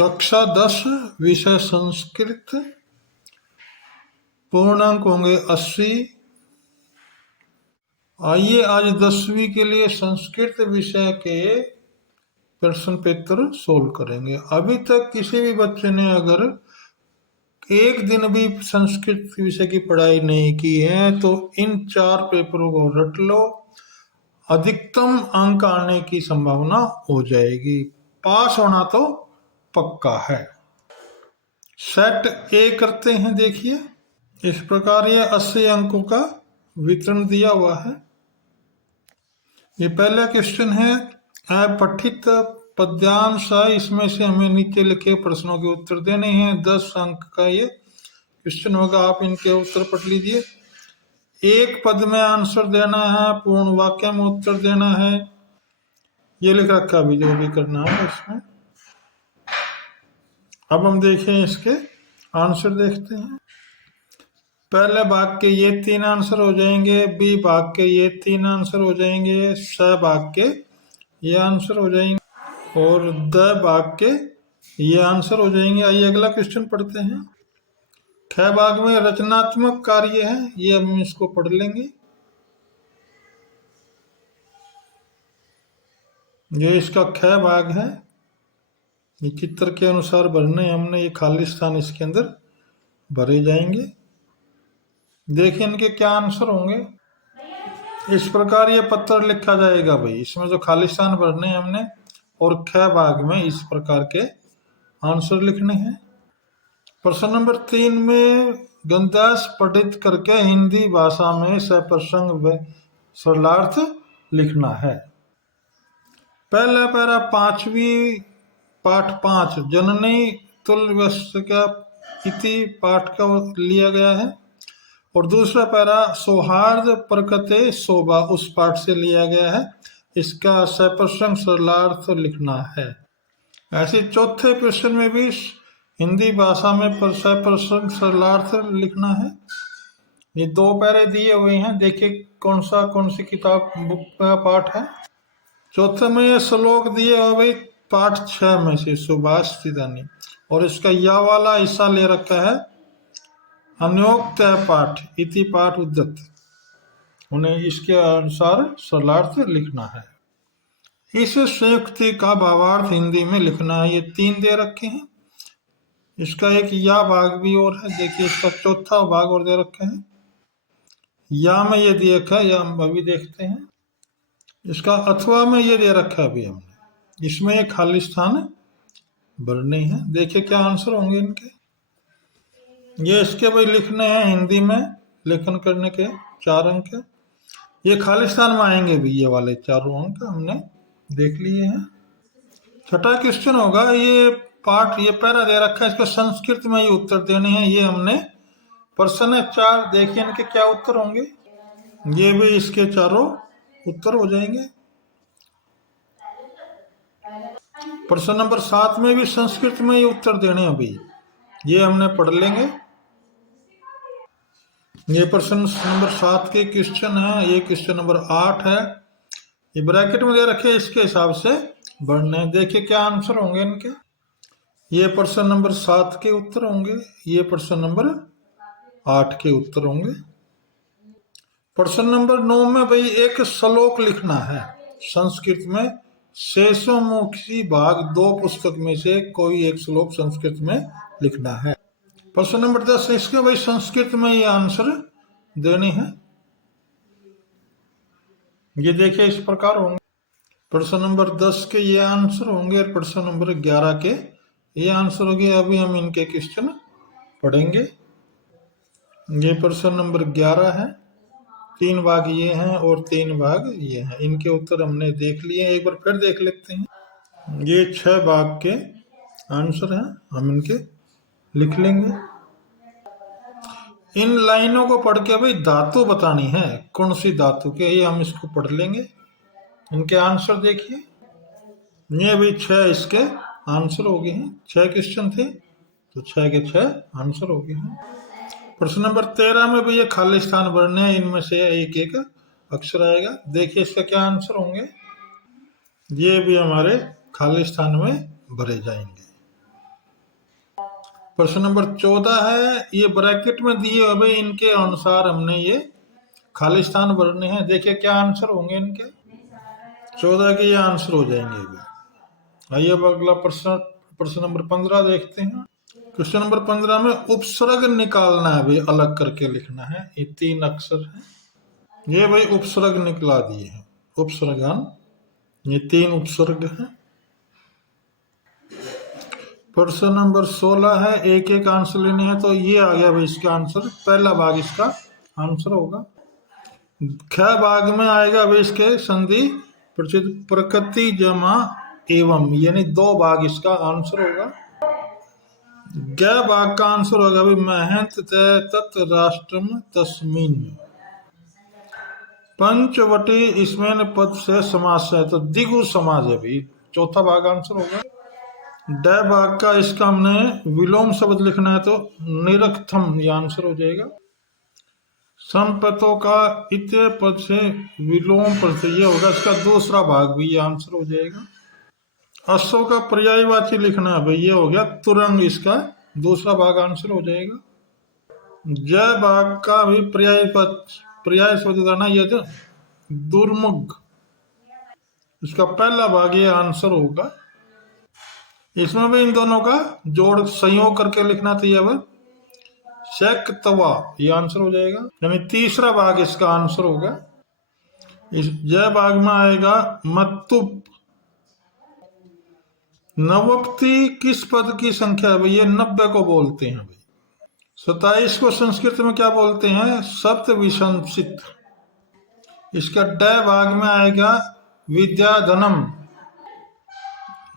कक्षा 10 विषय संस्कृत, पूर्णांक होंगे 80। आइए आज 10वीं के लिए संस्कृत विषय के प्रश्न पेपर सोल्व करेंगे। अभी तक किसी भी बच्चे ने अगर एक दिन भी संस्कृत विषय की पढ़ाई नहीं की है तो इन 4 पेपरों को रट लो, अधिकतम अंक आने की संभावना हो जाएगी। पास होना तो पक्का है। सेट ए करते हैं। देखिए इस प्रकार ये 80 अंकों का वितरण दिया हुआ है। ये पहला क्वेश्चन है अपठित पद्यांश। इसमें से हमें नीचे लिखे प्रश्नों के उत्तर देने हैं। 10 अंक का ये क्वेश्चन होगा। आप इनके उत्तर पढ़ लीजिए। एक पद में आंसर देना है, पूर्ण वाक्य में उत्तर देना है। ये लिख रखा भी जो भी करना है इसमें। अब हम देखें इसके आंसर देखते हैं। पहले भाग के ये 3 आंसर हो जाएंगे, बी भाग के ये 3 आंसर हो जाएंगे, स भाग के ये आंसर हो जाएंगे और द भाग के ये आंसर हो जाएंगे। आइए अगला क्वेश्चन पढ़ते हैं। ख भाग में रचनात्मक कार्य है, ये हम इसको पढ़ लेंगे। ये इसका ख भाग है। ये चित्र के अनुसार भरने हमने, ये खाली स्थान इसके अंदर भरे जाएंगे। देखिए इनके क्या आंसर होंगे। इस प्रकार ये पत्र लिखा जाएगा भाई। इसमें जो खाली स्थान भरने हैं हमने और ख भाग में इस प्रकार के आंसर लिखने हैं। प्रश्न नंबर 3 में गद्यांश पठित करके हिंदी भाषा में सप्रसंग व सरलार्थ लिखना है। पहला पैरा 5वीं पाठ 5 जननी तुल्यवस्का इति पाठ का लिया गया है और दूसरा पैरा सौहार्द प्रकटे शोभा उस पाठ से लिया गया है। इसका सप्रसंग सरलार्थ लिखना है। ऐसे चौथे प्रश्न में भी हिंदी भाषा में सप्रसंग सरलार्थ लिखना है। ये 2 पैरे दिए हुए हैं। देखिए कौन सी किताब बुक का पाठ है। चौथे में ये श्लोक दिए हुए भाई पाठ 6 में से सुभाष सिदानी और इसका या वाला हिस्सा ले रखा है अन्योक्त पाठ इति पाठ उद्धत। उन्हें इसके अनुसार सरलार्थ लिखना है। इस संयुक्ति का भावार्थ हिंदी में लिखना है। ये 3 दे रखे हैं। इसका एक या भाग भी और है। देखिए इसका चौथा भाग और दे रखा है। या में ये दे रखा है, या हम अभी देखते हैं। इसका अथवा में ये दे रखा है अभी हमने। इसमें एक खाली स्थान भरने हैं। देखिए क्या आंसर होंगे इनके। ये इसके भाई लिखने हैं हिंदी में। लेखन करने के 4 अंक है। ये खाली स्थान में आएंगे भी। ये वाले 4 अंक हमने देख लिए हैं। छठा क्वेश्चन होगा। ये पाठ ये पैरा दे रखा है, इसको संस्कृत में ही उत्तर देने हैं। ये हमने प्रश्न 4 देखिए इनके क्या उत्तर होंगे। ये भी इसके चारों उत्तर हो जाएंगे। प्रश्न नंबर 7 में भी संस्कृत में ही उत्तर देने हैं अभी। ये हमने पढ़ लेंगे। ये प्रश्न नंबर 7 के क्वेश्चन है। ये क्वेश्चन नंबर 8 है। ये ब्रैकेट में दे रखे, इसके हिसाब से बढ़ने। देखिए क्या आंसर होंगे इनके। ये प्रश्न नंबर 7 के उत्तर होंगे। ये प्रश्न नंबर 8 के उत्तर होंगे। प्रश्न नंबर 9 में भाई एक श्लोक लिखना है संस्कृत में। शेषोमुखी भाग 2 पुस्तक में से कोई एक श्लोक संस्कृत में लिखना है। प्रश्न नंबर 10 इसके भाई संस्कृत में ये आंसर देने हैं। ये देखिए इस प्रकार होंगे। प्रश्न नंबर 10 के ये आंसर होंगे। प्रश्न नंबर 11 के ये आंसर होंगे। अभी हम इनके क्वेश्चन पढ़ेंगे। ये प्रश्न नंबर 11 है। 3 भाग ये हैं और 3 भाग ये हैं। इनके उत्तर हमने देख लिए। एक बार फिर देख लेते हैं। ये 6 भाग के आंसर हैं। हम इनके लिख लेंगे। इन लाइनों को पढ़ के भाई धातु बतानी है, कौन सी धातु के। ये हम इसको पढ़ लेंगे। इनके आंसर देखिए। ये भी 6 इसके आंसर हो गए हैं। 6 क्वेश्चन थे तो 6 के 6 आंसर हो गए हैं। प्रश्न नंबर 13 में भी ये खाली स्थान भरने हैं। इनमें से एक एक अक्षर आएगा। देखिए इसका क्या आंसर होंगे। ये भी हमारे खाली स्थान में भरे जाएंगे। प्रश्न नंबर 14 है, ये ब्रैकेट में दिए हुए इनके अनुसार हमने ये खाली स्थान भरने हैं। देखिए क्या आंसर होंगे इनके। 14 के ये आंसर हो जाएंगे अभी। आइए अब अगला प्रश्न, प्रश्न नंबर 15 देखते हैं। क्वेश्चन नंबर 15 में उपसर्ग निकालना है भाई, अलग करके लिखना है। ये 3 अक्षर है, ये भाई उपसर्ग निकला दिए हैं, उपसर्गान, ये 3 उपसर्ग है। प्रश्न नंबर 16 है, एक एक आंसर लेने हैं, तो ये आ गया भाई इसका आंसर, पहला भाग इसका आंसर होगा। ख भाग में आएगा भाई इसके संधि प्रचित प्रकृति जमा एवं, यानी 2 भाग इसका आंसर होगा। ग भाग का आंसर होगा भाई महंत तत् राष्ट्रम तस्मीन। पंचवटी इसमें पद से समास है, तो दिगु समाज है भाई, चौथा भाग आंसर होगा। ड भाग का इसका हमने विलोम शब्द लिखना है, तो निरर्थम, ये आंसर हो जाएगा। संपतों का इत पद से विलोम पद से, ये होगा इसका दूसरा भाग भी, ये आंसर हो जाएगा। अश्व का पर्यायवाची लिखना है भाई, ये हो गया तुरंग, इसका दूसरा भाग आंसर हो जाएगा। जय भाग का भी पर्याय शब्द करना, ये जो दुर्मुख, इसका पहला भाग ये आंसर होगा। इसमें भी इन दोनों का जोड़ संयोग करके लिखना चाहिए। अब शेक्तवा, ये आंसर हो जाएगा, यानी तीसरा भाग इसका आंसर होगा। इस जय भाग में आएगा मत्तुप। नवक्ति किस पद की संख्या है भाई, ये 90 को बोलते हैं भाई। 27 को संस्कृत में क्या बोलते हैं, सप्त विशंसित। इसका ड भाग में आएगा विद्याधनम।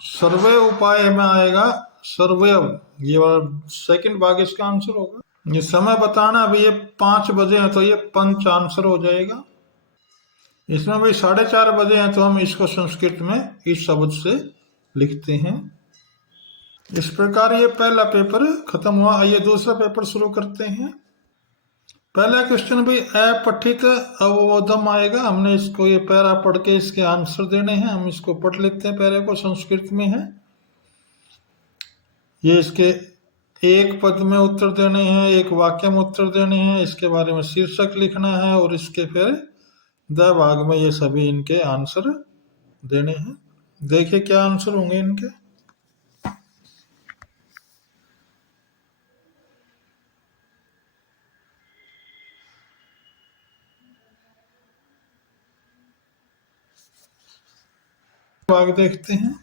सर्वे उपाय में आएगा सर्वयव, ये सेकंड भाग इसका आंसर होगा। ये समय बताना, अभी ये 5 बजे हैं, तो ये पंच आंसर हो जाएगा। इसमें भाई 4:30 बजे हैं, तो हम इसको संस्कृत में इस शब्द से लिखते हैं। इस प्रकार ये पहला पेपर खत्म हुआ। आइए दूसरा पेपर शुरू करते हैं। पहला क्वेश्चन भाई अपठित अवबोधम आएगा। हमने इसको ये पैरा पढ़ के इसके आंसर देने हैं। हम इसको पढ़ लेते हैं, पैरे को संस्कृत में है। ये इसके एक पद में उत्तर देने हैं, एक वाक्य में उत्तर देने हैं, इसके बारे में शीर्षक लिखना है, और इसके फिर द भाग में ये सभी इनके आंसर देने हैं। देखिए क्या आंसर होंगे इनके। भाग देखते हैं।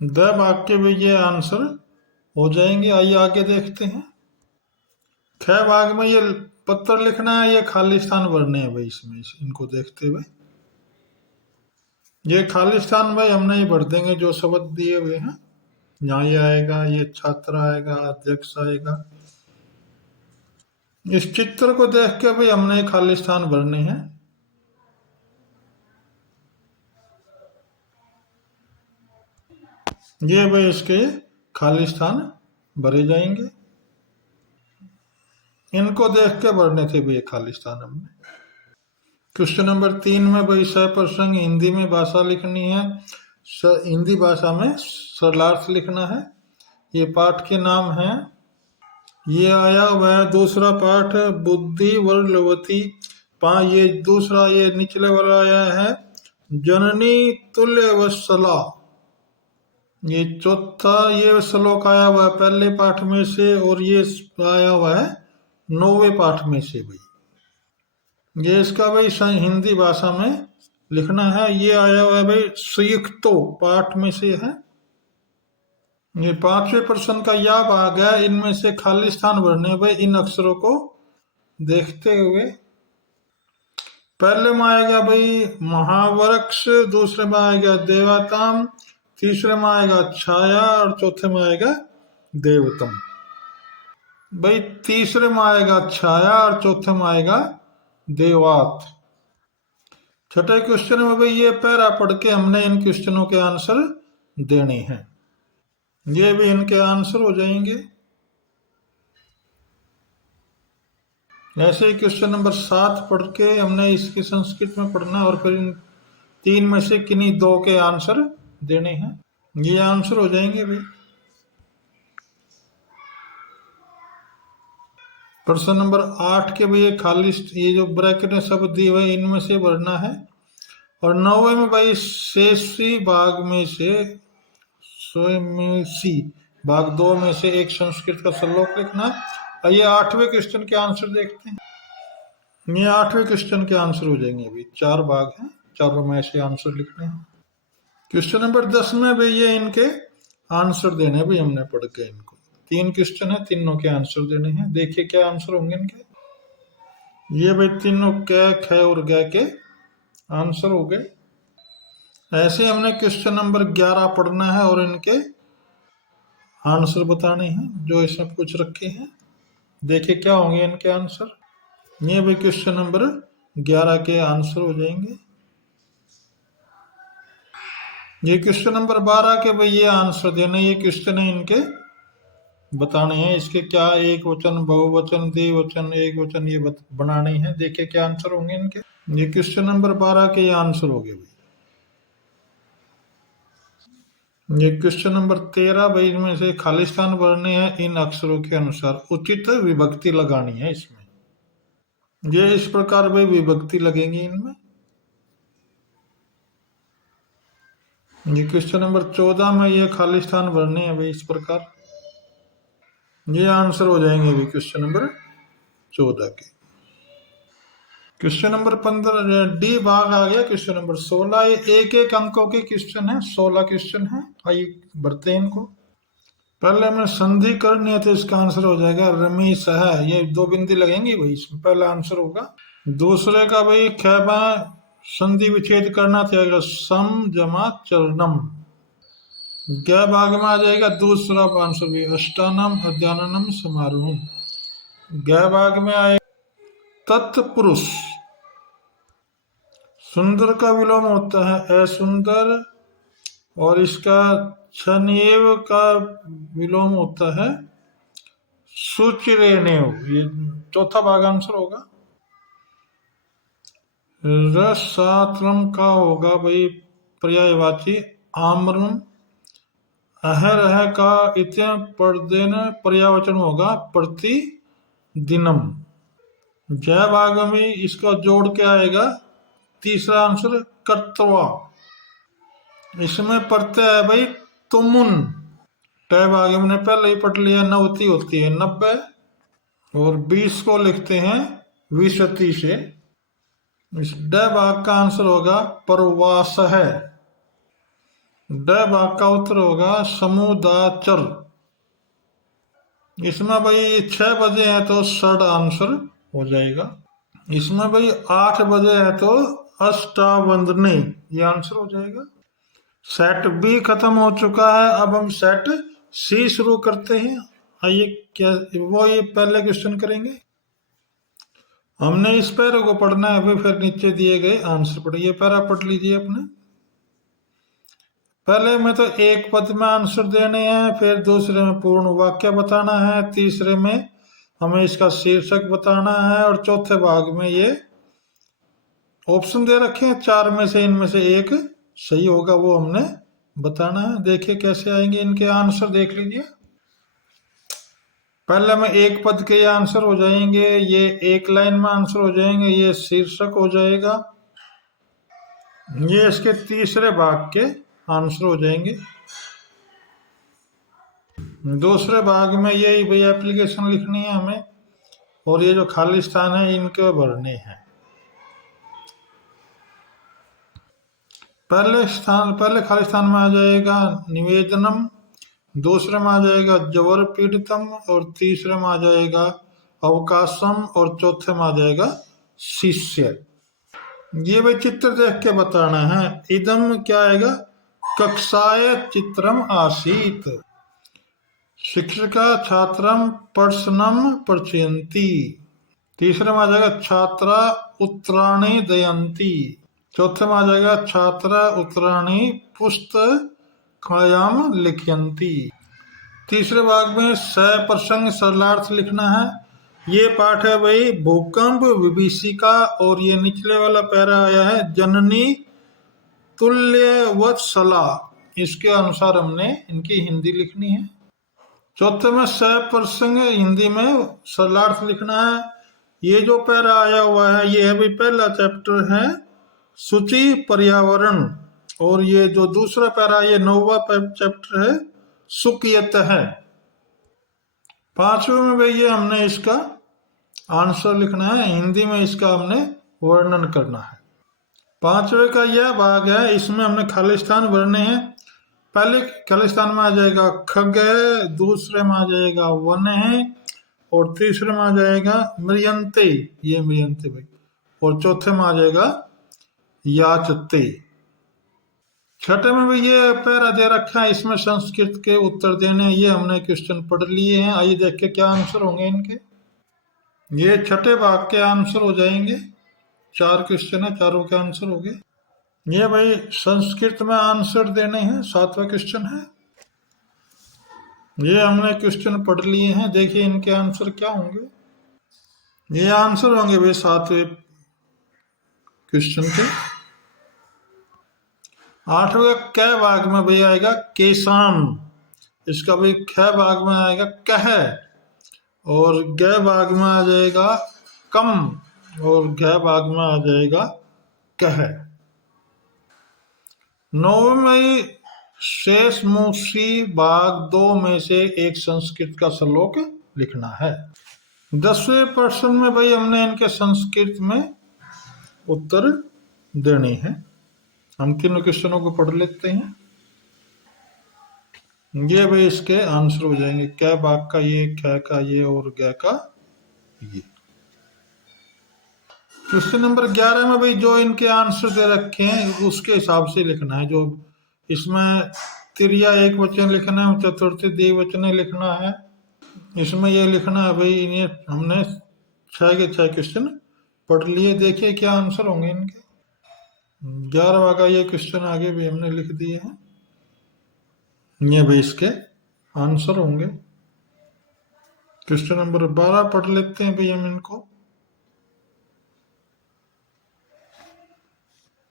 द भाग के भी ये आंसर हो जाएंगे। आइए आगे देखते हैं। ख भाग में ये पत्र लिखना है, ये खाली स्थान भरने हैं भाई इसमें, इनको देखते हुए ये खाली स्थान भाई हम नहीं भर देंगे, जो शब्द दिए हुए हैं। यहाँ ये आएगा, ये छात्र आएगा, अध्यक्ष आएगा। इस चित्र को देख के भाई हमने खाली स्थान भरने हैं। ये भाई इसके खाली स्थान भरे जाएंगे। इनको देख के भरने थे भाई खाली स्थान हमने। क्वेश्चन नंबर 3 में भाई सप्रसंग हिंदी में भाषा लिखनी है। हिंदी भाषा में सरलार्थ लिखना है। ये पाठ के नाम है। ये आया वह दूसरा पाठ बुद्धि वर्लवती ये दूसरा, ये निचले वाला आया है जननी तुल्य वत्सला। ये चौथा ये श्लोक आया हुआ है पहले पाठ में से, और ये आया हुआ है 9वें पाठ में से भाई। ये इसका भाई हिंदी भाषा में लिखना है। ये आया हुआ है भाई संयुक्तो पाठ में से है। ये 5वें प्रश्न का यह भाग है। इनमें से खाली स्थान भरने भाई इन अक्षरों को देखते हुए। पहले में आएगा भाई महावृक्ष, दूसरे में आएगा देवताम, तीसरे में आएगा छाया, और चौथे में आएगा देवतम। भाई तीसरे में आएगा छाया और चौथे में आएगा देवात। छठे क्वेश्चन में भाई ये पैरा पढ़ के हमने इन क्वेश्चनों के आंसर देने हैं, ये भी इनके आंसर हो जाएंगे। ऐसे ही क्वेश्चन नंबर 7 पढ़ के हमने इसकी संस्कृत में पढ़ना और फिर इन 3 में से किन्हीं 2 के आंसर देने हैं, ये आंसर हो जाएंगे भाई। प्रश्न नंबर 8 के भाई खाली ये जो ब्रैकेट में शब्द दिए हुए इनमें से भरना है। और 9वें में भाई शेषी भाग में से स्वयंसी भाग 2 में से एक संस्कृत का श्लोक लिखना। ये 8वें क्वेश्चन के आंसर देखते हैं। ये 8वें क्वेश्चन के आंसर हो जाएंगे अभी, 4 भाग हैं, चारों में से आंसर लिखने हैं। क्वेश्चन नंबर 10 में भाई ये इनके आंसर देने भाई, हमने पढ़ के इनको 3 क्वेश्चन है, तीनों के आंसर देने हैं। देखिए क्या आंसर होंगे इनके। ये भाई तीनों कै ख और ग के आंसर हो गए। ऐसे हमने क्वेश्चन नंबर 11 पढ़ना है और इनके आंसर बताने हैं जो इसमें पूछ रखे हैं। देखिए क्या होंगे इनके आंसर। ये भी क्वेश्चन नंबर 11 के आंसर हो जाएंगे। ये क्वेश्चन नंबर 12 के भाई ये आंसर देने, ये क्वेश्चन है इनके बताने हैं। इसके क्या एक वचन, बहुवचन, द्विवचन, एक वचन ये बनाने हैं। देखिए क्या आंसर होंगे इनके। ये क्वेश्चन नंबर 12 के ये आंसर हो गए भाई। ये क्वेश्चन नंबर 13 भाई, इनमें से खालिस्तान भरने हैं इन अक्षरों के अनुसार, उचित विभक्ति लगानी है इसमें। ये इस प्रकार भाई विभक्ति लगेंगी इनमें। ये क्वेश्चन नंबर 14 में ये खालिस्तान भरने हैं भाई इस प्रकार। ये आंसर हो जाएंगे भाई क्वेश्चन नंबर 14 के। क्वेश्चन नंबर 15 डी भाग आ गया। क्वेश्चन नंबर 16 ये एक एक अंकों के क्वेश्चन है, 16 क्वेश्चन है। आइए बढ़ते हैं इनको। पहले में संधि करनी है तो इसका आंसर हो जाएगा रमेश है, ये 2 बिंदी लगेंगी भाई, इसमें पहला आंसर होगा। दूसरे का भाई खैबा संधि विच्छेद करना चाहिए, सम जमा चरणम। ग भाग में आ जाएगा दूसरा आंसर भी, अष्टानम अध्यानम समारोह। ग भाग में आएगा तत्पुरुष। सुंदर का विलोम होता है असुंदर, और इसका छनेव का विलोम होता है सुचिरेनेव। ये चौथा भाग आंसर होगा। रसात्रम का होगा भाई पर्यायवाची आम्रम। अहर अह का इत्य पर्देन पर्यावचन होगा प्रतिदिनम। जय भाग में इसका जोड़ के आएगा तीसरा आंसर कर्तवा। इसमें प्रत्यय है भाई तुमुन। टय भाग हमने पहले ही पढ़ लिया, नवती होती है 90, और 20 को लिखते हैं 20 से। इस ड भाग का आंसर होगा परवास है। ड भाग का उत्तर होगा समुदाचर। इसमें भाई 6 बजे है तो षड आंसर हो जाएगा। इसमें भाई 8 बजे है तो अष्टावंदने, ये आंसर हो जाएगा। सेट बी खत्म हो चुका है, अब हम सेट सी शुरू करते हैं। आइए क्या वो ये पहले क्वेश्चन करेंगे। हमने इस पैरा को पढ़ना है, फिर नीचे दिए गए आंसर पढ़िए। पैरा पढ़ लीजिए अपने। पहले में तो एक पद में आंसर देने हैं, फिर दूसरे में पूर्ण वाक्य बताना है, तीसरे में हमें इसका शीर्षक बताना है, और चौथे भाग में ये ऑप्शन दे रखे हैं 4 में से, इनमें से एक सही होगा वो हमने बताना है। देखिए कैसे आएंगे इनके आंसर, देख लीजिए। पहले में एक पद के आंसर हो जाएंगे, ये एक लाइन में आंसर हो जाएंगे, ये शीर्षक हो जाएगा, ये इसके तीसरे भाग के आंसर हो जाएंगे। दूसरे भाग में यही भाई एप्लीकेशन लिखनी है हमें, और ये जो खाली स्थान है इनके भरने हैं। पहले खाली स्थान में आ जाएगा निवेदनम, दूसरे में आ जाएगा जवर पीड़ितम, और तीसरे में आ जाएगा अवकाशम, और चौथे में आ जाएगा शिष्य। ये भाई चित्र देख के बताना है। इदम क्या आएगा, कक्षाए चित्रम आसीत, शिक्षिका छात्रम प्रश्नम प्रचयंती। तीसरे में आ जाएगा छात्रा उत्तराणी दयंती। चौथे में आ जाएगा छात्रा उत्तराणी पुस्तकायाम लिखयंती। तीसरे भाग में स प्रसंग सरलार्थ लिखना है। ये पाठ है भाई भूकंप विभीषिका, और ये निचले वाला पैरा आया है जननी तुल्यवत्सला। इसके अनुसार हमने इनकी हिंदी लिखनी है। चौथे में स प्रसंग हिंदी में सरलार्थ लिखना है। ये जो पैरा आया हुआ है ये है भाई पहला चैप्टर है सूची पर्यावरण, और ये जो दूसरा पैरा ये 9वां चैप्टर है सुकियत है। पांचवें में भाई ये हमने इसका आंसर लिखना है, हिंदी में इसका हमने वर्णन करना है। पांचवे का यह भाग है, इसमें हमने खालिस्तान भरने हैं। पहले खालिस्तान में आ जाएगा खग, दूसरे में आ जाएगा वन है, और तीसरे में आ जाएगा मृयंते, ये मृयंते भाई, और चौथे में आ जाएगा याचते। छठे में भी ये पैरा दे रखा है, इसमें संस्कृत के उत्तर देने, ये हमने क्वेश्चन पढ़ लिए हैं। आइए देख के क्या आंसर होंगे इनके। ये छठे भाग के आंसर हो जाएंगे। 4 क्वेश्चन है, चारों के आंसर हो गए। ये भाई संस्कृत में आंसर देने हैं, 7वां क्वेश्चन है। ये हमने क्वेश्चन पढ़ लिए हैं, देखिए इनके आंसर क्या होंगे। ये आंसर होंगे भाई 7वें क्वेश्चन के। 8वें क भाग में भाई आएगा केसाम, इसका भाई ख भाग में आएगा कह, और ग भाग में आ जाएगा कम, और घ भाग में आ जाएगा कह। 9वें में शेष मूसी भाग 2 में से एक संस्कृत का श्लोक लिखना है। 10वें प्रश्न में भाई हमने इनके संस्कृत में उत्तर देने हैं। हम तीनों क्वेश्चनों को पढ़ लेते हैं। ये भाई इसके आंसर हो जाएंगे, क भाग का ये, ख का ये, और ग का ये। क्वेश्चन नंबर 11 में भाई जो इनके आंसर दे रखे हैं उसके हिसाब से लिखना है। जो इसमें तृतीया एक वचन लिखना है, चतुर्थी द्विवचन लिखना है। इसमें ये लिखना है भाई, इन्हें हमने 6 के 6 क्वेश्चन पढ़ लिए। देखिए क्या आंसर होंगे इनके। 11वां का ये क्वेश्चन आगे भी हमने लिख दिए हैं, ये भाई इसके आंसर होंगे। क्वेश्चन नंबर 12 पढ़ लेते हैं भाई हम इनको।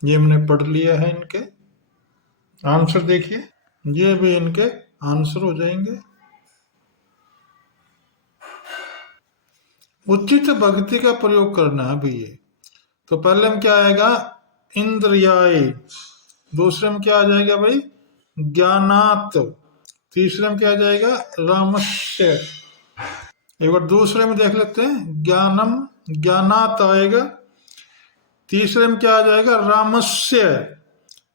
ये हमने पढ़ लिया है, इनके आंसर देखिए, ये भी इनके आंसर हो जाएंगे। उचित भक्ति का प्रयोग करना है भाई ये। तो पहले में क्या आएगा इंद्रियाय, दूसरे में क्या आ जाएगा भाई ज्ञानात, तीसरे में क्या आ जाएगा रामस्य। एक बार दूसरे में देख लेते हैं, ज्ञानम ज्ञानात आएगा, तीसरे में क्या आ जाएगा रामस्य,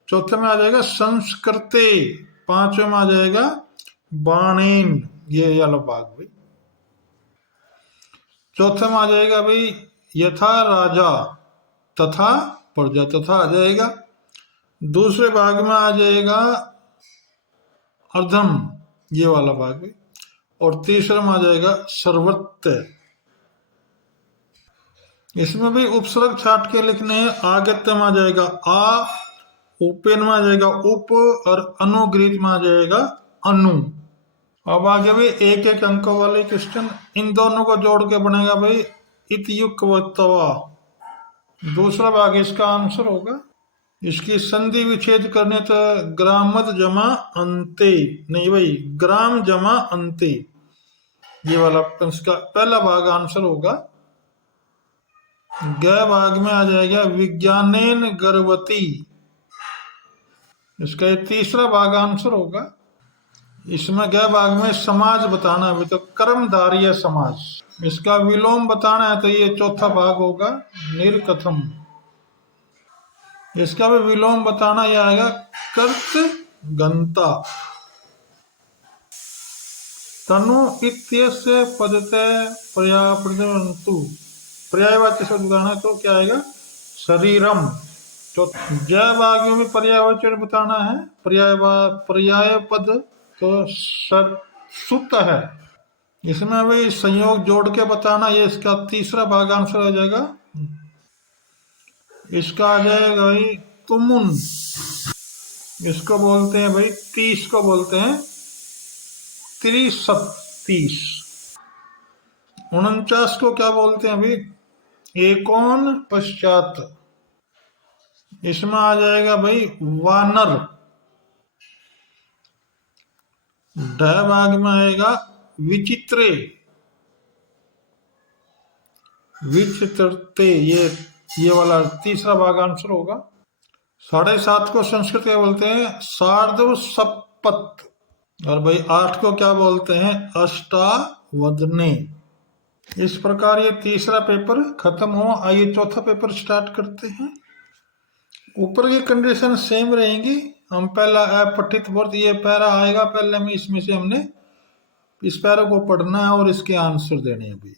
चौथे में आ जाएगा संस्कृते, पांचवें में आ जाएगा बाणेन, ये वाला भाग भाई। चौथे में आ जाएगा भाई यथा राजा तथा प्रजा, तथा आ जाएगा। दूसरे भाग में आ जाएगा अर्धम, ये वाला भाग भाई, और तीसरे में आ जाएगा सर्वत्र। इसमें भी उपसर्ग छाट के लिखने हैं। आगत्य में आ जाएगा आ, उपेन में आ जाएगा उप, और अनुग्रहित में आ जाएगा अनु। अब आगे भी एक एक अंकों वाले क्वेश्चन, इन दोनों को जोड़ के बनेगा भाई इत्युक्तवा। दूसरा भाग इसका आंसर होगा। इसकी संधि विच्छेद करने तो ग्रामद जमा अंते, नहीं भाई ग्राम जमा अंते, ये वाला इसका पहला भाग आंसर होगा। ग भाग में आ जाएगा विज्ञानेन गर्भवती, इसका ये तीसरा भाग आंसर होगा। इसमें ग भाग में समाज बताना है तो कर्मधारय समाज, इसका विलोम बताना है तो ये चौथा भाग होगा निर्कथम, इसका भी विलोम बताना यह आएगा कर्त गंता। तनु इत्यस्य पदते पर्यायवाची शब्द बताना है तो क्या आएगा शरीरम। तो जय भाग में भी पर्यायवाची बताना है, पर्याय पद तो सुत है, इसमें अभी संयोग जोड़ के बताना, ये इसका तीसरा भाग आंसर हो जाएगा। इसका आ जाएगा भाई तुमुन। इसको बोलते हैं भाई 30 को बोलते हैं 30। 49 को क्या बोलते हैं अभी? एकोन पश्चात। इसमें आ जाएगा भाई वानर। ड भाग में आएगा विचित्रे। विचित्रते, ये वाला तीसरा भाग आंसर होगा। 7.5 को संस्कृत क्या बोलते हैं? सार्धव सप्पत। और भाई 8 को क्या बोलते हैं? अष्टावदने। इस प्रकार ये तीसरा पेपर खत्म हो। आइए चौथा पेपर स्टार्ट करते हैं। ऊपर की कंडीशन सेम रहेंगी। हम पहला अपठित वर्ड, ये पैरा आएगा पहले में, इसमें से हमने इस पैरा को पढ़ना है और इसके आंसर देने हैं। अभी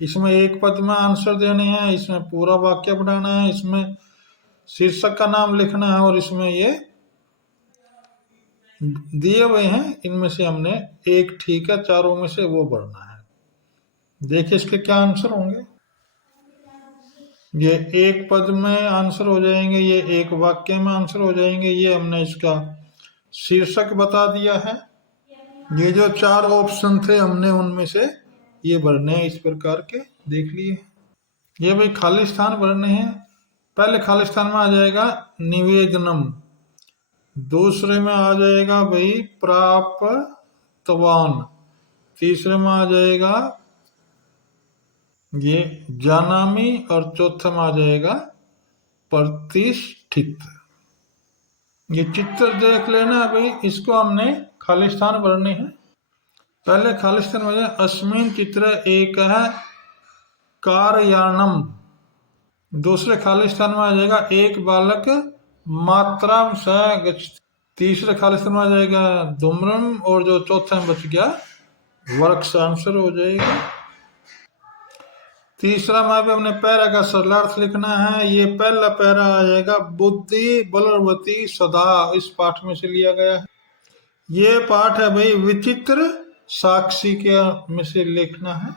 इसमें एक पद में आंसर देने हैं, इसमें पूरा वाक्य बनाना है, इसमें शीर्षक का नाम लिखना है और इसमें ये दिए हुए हैं, इनमें से हमने एक ठीक है, चारों में से वो भरना है। देखिए इसके क्या आंसर होंगे। ये एक पद में आंसर हो जाएंगे, ये एक वाक्य में आंसर हो जाएंगे। ये हमने इसका शीर्षक बता दिया है। ये जो 4 ऑप्शन थे हमने उनमें से ये भरने हैं इस प्रकार के, देख लिए। ये भाई खाली स्थान भरने हैं। पहले खाली स्थान में आ जाएगा निवेदनम। दूसरे में आ जाएगा भाई प्राप्तवान। तीसरे में आ जाएगा ये जानामी और चौथा में आ जाएगा प्रतिष्ठित। ये चित्र देख लेना भाई, इसको हमने खाली स्थान भरने हैं। पहले खाली स्थान में अस्मिन चित्र एक है कारयानम। दूसरे खाली स्थान में आ जाएगा एक बालक मात्रा से गच्छति। तीसरे खाली स्थान में आ जाएगा धूम्रम और जो चौथा में बच गया वर्क्स, आंसर हो जाएगा। तीसरा में भी हमने पैरा का सरलार्थ लिखना है। ये पहला पैरा आ जाएगा बुद्धि बलवती सदा, इस पाठ में से लिया गया है। ये पाठ है भाई विचित्र साक्षी के में से लिखना है।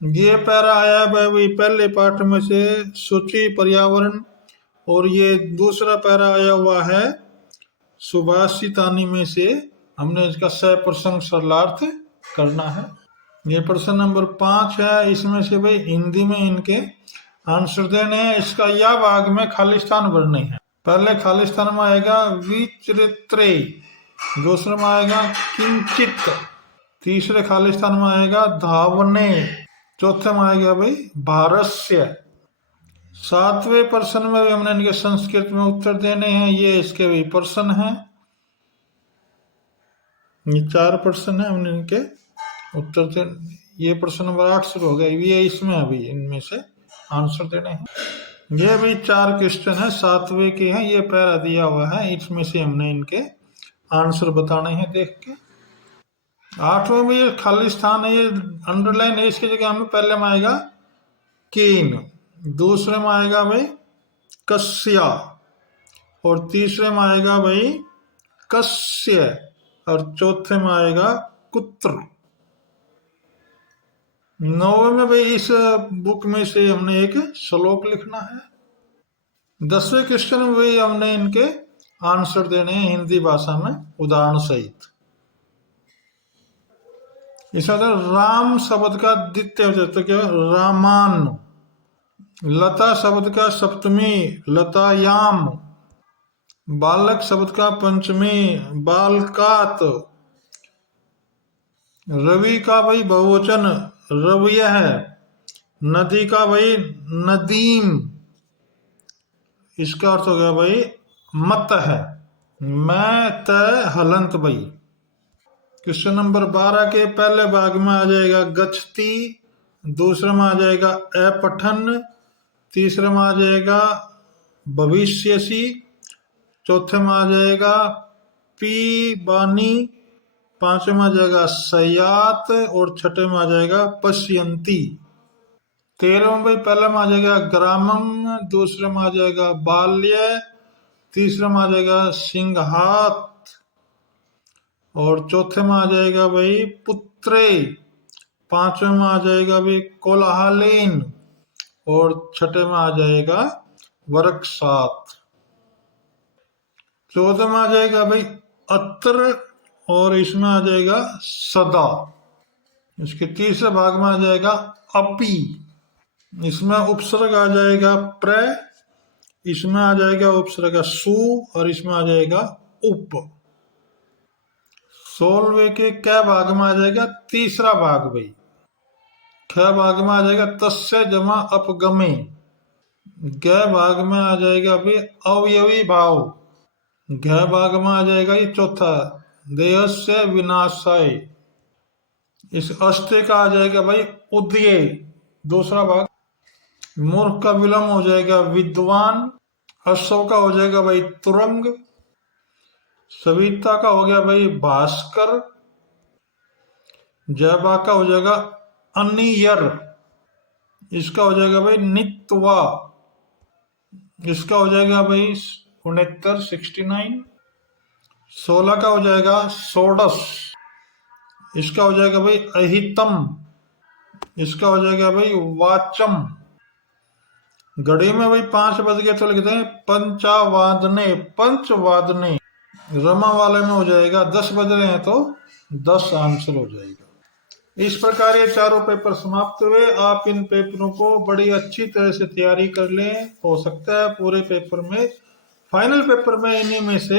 ये पैरा आया भाई पहले पाठ में से सूची पर्यावरण, और ये दूसरा पैरा आया हुआ है सुभाषितानी में से। हमने इसका सप्रसंग सरलार्थ करना है। ये प्रश्न नंबर 5 है। इसमें से भाई हिंदी में इनके आंसर देने हैं। इसका या भाग में खाली स्थान भरने हैं। पहले खाली स्थान में आएगा विचित्रे, दूसरे में आएगा किंचित, तीसरे खाली स्थान में आएगा धावने, चौथे में आएगा भाई भारस्य। 7वें प्रश्न में भी हमने इनके संस्कृत में उत्तर देने हैं। ये इसके भी प्रश्न हैं। ये 4 प्रश्न है, हमने इनके उत्तर दे। ये प्रश्न नंबर 8 शुरू हो गया। ये इसमें अभी इनमें से आंसर देने हैं। ये भी 4 क्वेश्चन है, 7वें के हैं। ये पैरा दिया हुआ है, इसमें से हमने इनके आंसर बताने हैं देख के। 8वें में ये खाली स्थान है, ये अंडरलाइन है। इसकी जगह हमें पहले में आएगा कीन, दूसरे में आएगा भाई कस्या, और तीसरे में आएगा भाई कस्य, और चौथे में आएगा कुत्र। 9वें में भाई इस बुक में से हमने एक श्लोक लिखना है। 10वें क्वेश्चन में भाई हमने इनके आंसर देने हैं हिंदी भाषा में उदाहरण सहित। इस राम शब्द का द्वितीय तो क्या? रामान। लता शब्द का सप्तमी लतायाम। बालक शब्द का पंचमी बालकात। रवि का भाई बहुवचन रवय है। नदी का भाई नदीम। इसका अर्थ हो गया भाई मत है। मैं तय हलंत भाई। क्वेश्चन नंबर 12 के पहले भाग में आ जाएगा गच्छति, दूसरे में आ जाएगा अपठन, तीसरे में आ जाएगा भविष्यसि, चौथे में आ जाएगा पीबानी, पांचवें में आ जाएगा सयात, और छठे में आ जाएगा पश्यंती। 13वें भाई पहले में आ जाएगा ग्रामम, दूसरे में आ जाएगा बाल्य, तीसरे में आ जाएगा सिंहात, और चौथे में आ जाएगा भाई पुत्र। चित्रे, पांचवें में आ जाएगा भाई कोलाहलीन, और छठे में आ जाएगा वर्कशात। चौथे में आ जाएगा भाई अत्र, और इसमें आ जाएगा सदा। इसके तीसरे भाग में आ जाएगा अपी, इसमें उपसर्ग आ जाएगा प्र, इसमें आ जाएगा उपसर्ग सु, और इसमें आ जाएगा उप। 16वें के क भाग में आ जाएगा तीसरा भाग भाई, ख भाग में आ जाएगा तस्य जमा अपगमे, ग भाग में आ जाएगा भाई अवयवी भाव, घ भाग में आ जाएगा ये चौथा देह से विनाशाय। इस अष्टे का आ जाएगा भाई उदय, दूसरा भाग। मूर्ख का विलम्ब हो जाएगा विद्वान, अश्व का हो जाएगा भाई तुरंग, सविता का हो गया भाई भास्कर, जयबा का हो जाएगा अनियर, इसका हो जाएगा भाई नित्वा, इसका हो जाएगा भाई 69। 16 का हो जाएगा सोडस, इसका हो जाएगा भाई अहितम, इसका हो जाएगा भाई वाचम। घड़ी में भाई 5 बज गए तो लिखते हैं पंचावादने, पंचवादने। रमा वाले में हो जाएगा 10 बज रहे हैं तो 10 आंसर हो जाएगा। इस प्रकार ये चारों पेपर समाप्त हुए। आप इन पेपरों को बड़ी अच्छी तरह से तैयारी कर लें, हो सकता है पूरे पेपर में, फाइनल पेपर में इन्हीं में से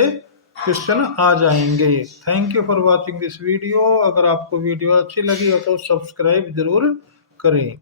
क्वेश्चन आ जाएंगे। Thank you for watching this video. अगर आपको वीडियो अच्छी लगी हो तो सब्सक्राइब जरूर करें।